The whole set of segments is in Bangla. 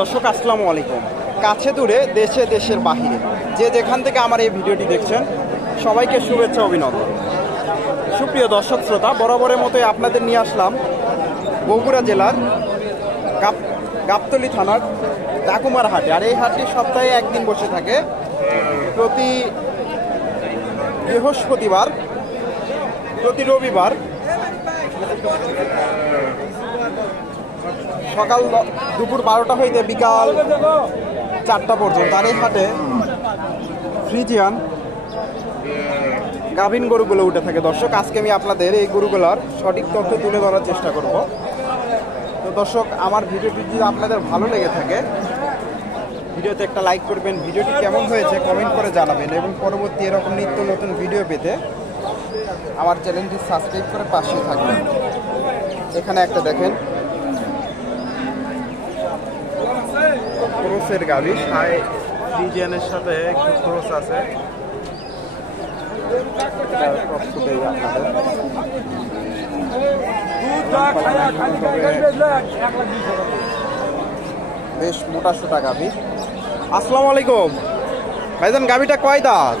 দর্শক আসসালামু আলাইকুম। কাছে দূরে দেশে দেশের বাহিরে যে যেখান থেকে আমার এই ভিডিওটি দেখছেন সবাইকে শুভেচ্ছা অভিনন্দন। সুপ্রিয় দর্শক শ্রোতা, বরাবরের মতোই আপনাদের নিয়ে আসলাম বগুড়া জেলার গাবতলী থানার ডাকুমার হাটে। আর এই হাটটি সপ্তাহে একদিন বসে থাকে, প্রতি বৃহস্পতিবার, প্রতি রবিবার সকাল দুপুর 12টা হইতে বিকাল 4টা পর্যন্ত। আর এই হাটে ফ্রিজিয়ান গাভিন গরুগুলো উঠে থাকে। দর্শক, আজকে আমি আপনাদের এই গরুগুলোর সঠিক তথ্য তুলে ধরার চেষ্টা করব। তো দর্শক, আমার ভিডিওটি যদি আপনাদের ভালো লেগে থাকে ভিডিওতে একটা লাইক করবেন, ভিডিওটি কেমন হয়েছে কমেন্ট করে জানাবেন এবং পরবর্তী এরকম নিত্য নতুন ভিডিও পেতে আমার চ্যানেলটি সাবস্ক্রাইব করে পাশে থাকবেন। এখানে একটা দেখেন ক্রসের গাড়ি, ফ্রিজিয়ানের সাথে একটু ক্রস আছে। বেশ মোটা সোটা গাভি। আসসালামু আলাইকুম ভাইজান, গাভিটা কয় দাঁত?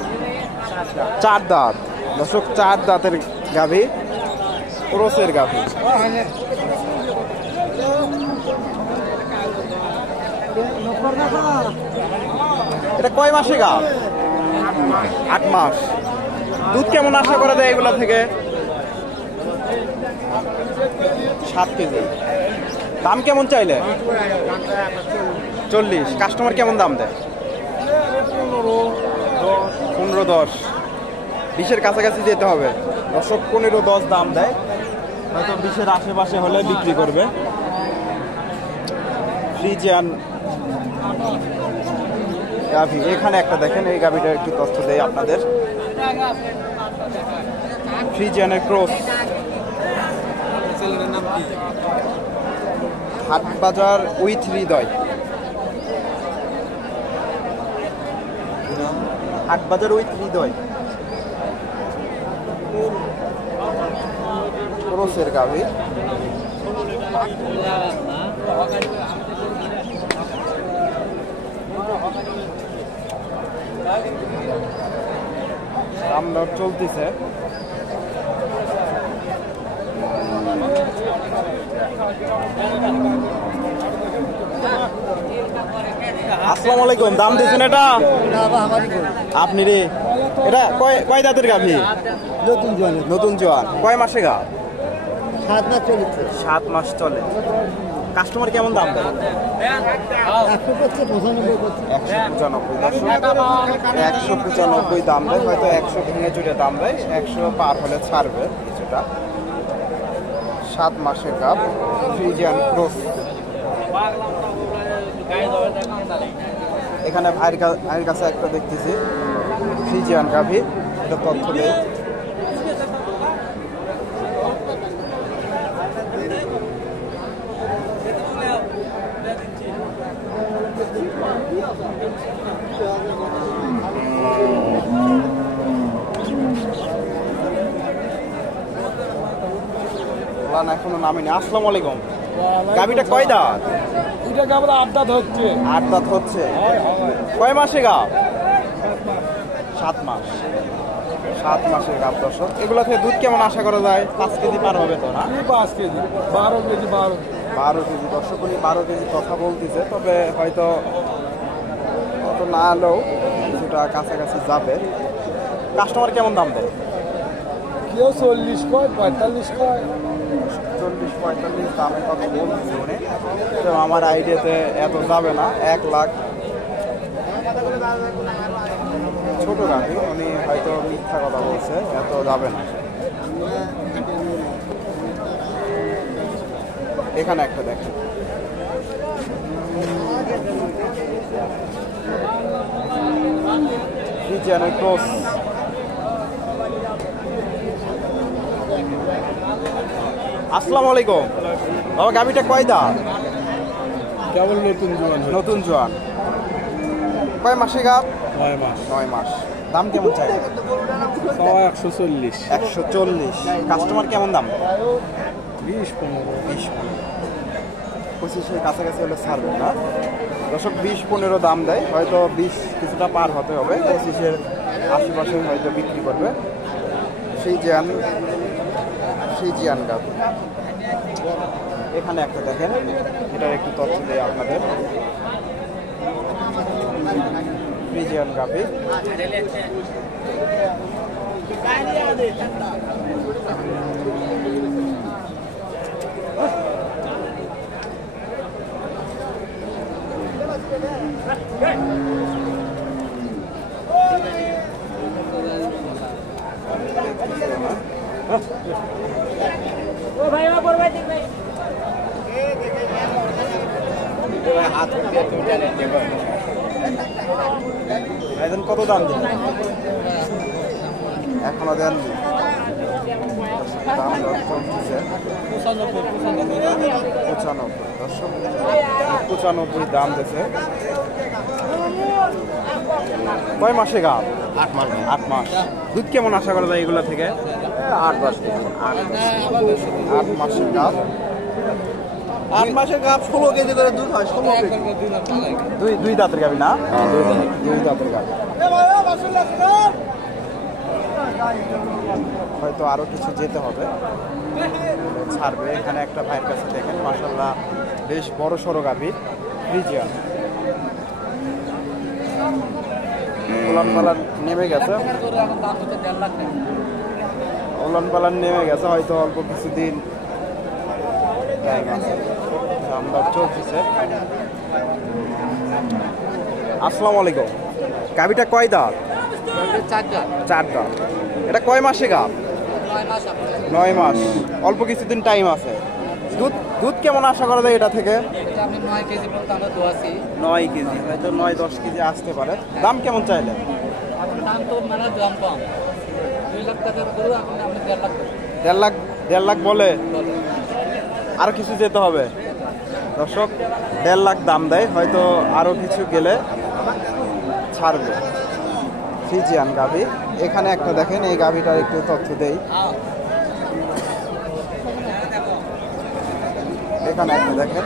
4 দাঁত। দর্শক, 4 দাঁতের গাভি, ক্রসের গাভি। এটা কয় মাসে গাভ? 8 মাস। দুধ কেমন আশা করা যায় এগুলা থেকে? 7 কেজি। দাম কেমন চাইলে? 40। কাস্টমার কেমন দাম দেয়? 15-10। 20-এর কাছাকাছি যেতে হবে। দর্শক, 15-10 দাম দেয়, হয়তো 20-এর আশেপাশে হলে বিক্রি করবে। ফ্রিজিয়ান গাভি। এখানে একটা দেখেন, এই গাভিটার একটু তথ্য দেয় আপনাদের। ফ্রিজিয়ানের cross. Hatbazar with Hriday. Hatbazar with হৃদয় ক্রসের গাভি। আমরা চলতেছে। আসসালামু আলাইকুম। দাম দিয়েছেন এটা? আপনি রে, এটা কয় দাঁতের গাভি? নতুন জোয়ান। কয় মাসে গা? 7 মাস চলে। কাস্টমার কেমন দাম দেয়? 195 দাম দেয়, হয়তো 100 ভেঙে চুড়ে দাম দেয়, 100 পার হলে ছাড়বে কিছুটা। 7 মাসের গাভ, ফ্রিজিয়ান ক্রস। এখানে ভাইয়ের কাছে একটা দেখতেছি ফ্রিজিয়ান গাভি, এটা তথ্য দেয়। এখনো নামেনি। আসসালামু আলাইকুম। গাভিটা কয় দাঁত? 8 দাঁত হচ্ছে। 8 দাঁত হচ্ছে। কয় মাসে গাভ? 7 মাস। 7 মাসের গাভ। দর্শক, এগুলো থেকে দুধ কেমন আশা করা যায়? 5 কেজি পার হবে তো না? 5 কেজি, 12 কেজি। 12 কেজি। দর্শক, উনি 12 কেজি কথা বলতেছে, তবে হয়তো অত না হলেও কিছুটা কাছাকাছি যাবে। কাস্টমার কেমন দাম দেয়? কেউ 40 কয়, 45 কয়। 40-45 দামের কথা বলতেছে উনি, তো আমার আইডিয়াতে এত যাবে না। 1 লাখ। ছোট গাভি, উনি হয়তো মিথ্যা কথা বলছে, এত যাবে না। এখানে একটা দেখেন, ফ্রিজিয়ানের ক্রস। আসসালামু আলাইকুম বাবা, গাভিটা কয় দাঁত? কেবল নতুন জোয়ান। নতুন জোয়ান। কয় মাসে গাভ? 9 মাস। 9 মাস। দাম কেমন চাই? 140। 140। কাস্টমার কেমন দাম? 20-15। 25-এর কাছাকাছি হলে ছাড়বে না দর্শক। 20-15 দাম দেয়, হয়তো 20 কিছুটা পার হতে হবে, 25-এর আশেপাশে হয়তো বিক্রি করবে। সেই জিয়ান গাভী এখানে একটা দেখেন, এটার একটু তথ্য দেয় আপনাদের। ফ্রিজিয়ান গাভী কত দাম দিন? এখনো দেন দাম দর চলতেছে 95 দর্শক, 95 দাম দিয়েছে। কয় মাসে গাব? 8 মাস। দুধ কেমন আশা করা যায় এগুলো থেকে? 8 মাসের গাব। 8 মাসের গাব 16 কেজি করে দুধ হয়। 16 কেজি দুই দাঁতের গাবি না? দুই দাঁতের গাবি। হয়তো আরো কিছু যেতে হবে, ছাড়বে। এখানে একটা ভাইয়ের কাছে দেখেন, মাশাআল্লাহ বেশ বড় সড়ো গাভী, ফ্রিজিয়ান। উলান পালান নেমে গেছে, হয়তো অল্প কিছুদিন টাইম আছে, দাম চলতেছে। আসসালামু আলাইকুম। গাভীটা কয় দাঁত? 4 দাঁত। এটা কয় মাসে গাব? 9 মাস। অল্প কিছুদিন টাইম আছে। দুধ কেমন আশা করা যায় এটা থেকে? 9 কেজি পর্যন্ত 9 কেজি, হয়তো 9-10 কেজি আসতে পারে। দাম কেমন চাইলে? দাম তো মানে দাম কম, 2 লাখ টাকার গরু আপনি 1.5 লাখ। 1.5 লাখ বলে? আরো কিছু যেতে হবে দর্শক। 1.5 লাখ দাম দেয়, হয়তো আরো কিছু গেলে ছাড়বে। ফ্রিজিয়ান গাভী এখানে একটা দেখেন, এই গাভীটার একটু তথ্য দেই। এখানে একটা দেখেন,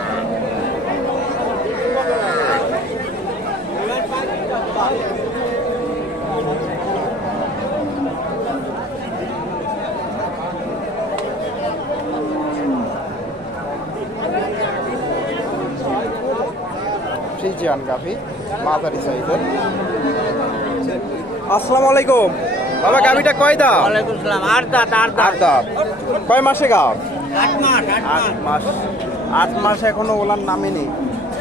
ফ্রিজিয়ান গাভী মাঝারি সাইজের। আসসালামু আলাইকুম বাবা, গাভীটা কয় দাঁত? ওয়ালাইকুম সালাম। 8 দাঁত। 8 দাঁত। কয় মাসে গাভ? 8 মাস। 8 মাস। 8 মাস এখনো ওলার নামেনি।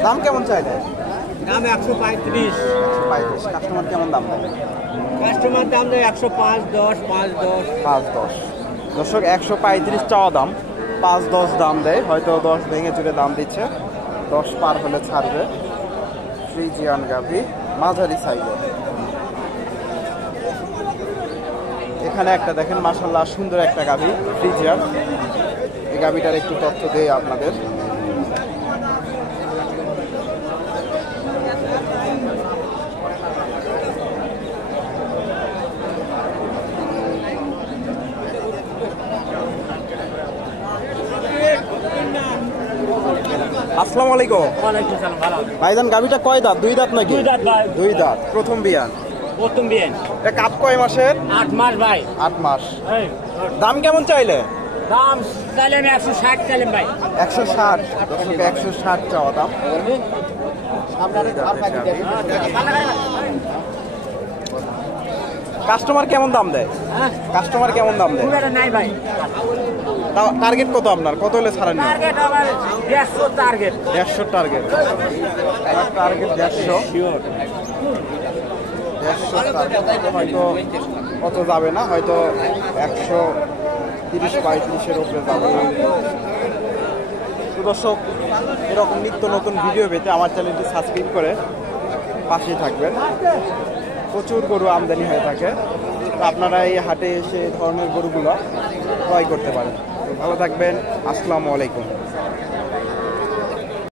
দাম কেমন চাইলে? দাম 135। কাস্টমার কেমন দাম দেয়? কাস্টমার দাম দেয় 105, 10, 5, 10। 5-10 দর্শক, 135 চাওয়া দাম, 5-10 দাম দেয়, হয়তো 10 ভেঙে চুরে দাম দিচ্ছে, 10 পার হলে ছাড়বে। ফ্রিজিয়ান গাভী মাঝারি সাইজের। এখানে একটা দেখেন, মাশাআল্লাহ সুন্দর একটা গাভী ফ্রিজিয়ান। এই গাভীটার একটু তথ্য দেই আপনাদের। আসসালামু আলাইকুম। ওয়ালাইকুম সালাম। ভালো ভাইজান, গাভীটা কয় দাঁত? 2 দাঁত নাকি? 2 দাঁত ভাই। 2 দাঁত, প্রথম বিয়ান। প্রথম বিয়ে। এটা কাপ কয় মাসের? 8 মাস ভাই। 8 মাস। দাম কেমন চাইলে? দাম চাইলে আমি 160 চাইলাম ভাই। 160 160 চাওয়া দাম। কাস্টমার কেমন দাম দেয়? কাস্টমার কেমন দাম দেয়? নাই ভাই। টার্গেট কত আপনার? কত হলে ছাড়েন? টার্গেট আমার 150 টার্গেট। 150 টার্গেট। আমার টার্গেট 150। 150 টার্গেট, হয়তো কত যাবে না, হয়তো 130-35-এর উপরে যাবে না। তো দর্শক, এরকম নিত্য নতুন ভিডিও পেতে আমার চ্যানেলটি সাবস্ক্রাইব করে পাশেই থাকবেন। প্রচুর গরু আমদানি হয়ে থাকে, তো আপনারা এই হাটে এসে এই ধরনের গরুগুলো ক্রয় করতে পারেন। তো ভালো থাকবেন। আসসালামু আলাইকুম।